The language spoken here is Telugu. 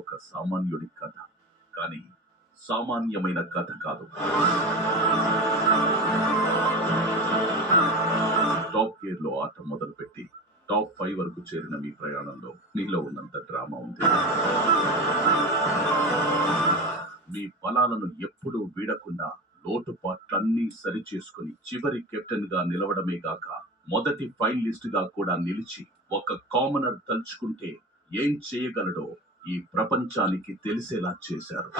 ఒక సామాన్యుడి కథ. కానీ సామాన్యమైన కథ కాదు. టాప్ గేర్ లో ఆట మొదలుపెట్టి టాప్ 5 వరకు చేరిన మీ ప్రయాణంలో మీలో ఉన్నంత డ్రామా ఉంది. మీ బలాలను ఎప్పుడూ వీడకుండా లోటుపాట్లన్నీ సరిచేసుకుని చివరి కెప్టెన్ గా నిలవడమే గాక మొదటి ఫైనలిస్ట్ గా కూడా నిలిచి ఒక కామనర్ తలుచుకుంటే ఏం చేయగలడో ఈ ప్రపంచానికి తెలిసేలా చేశారు.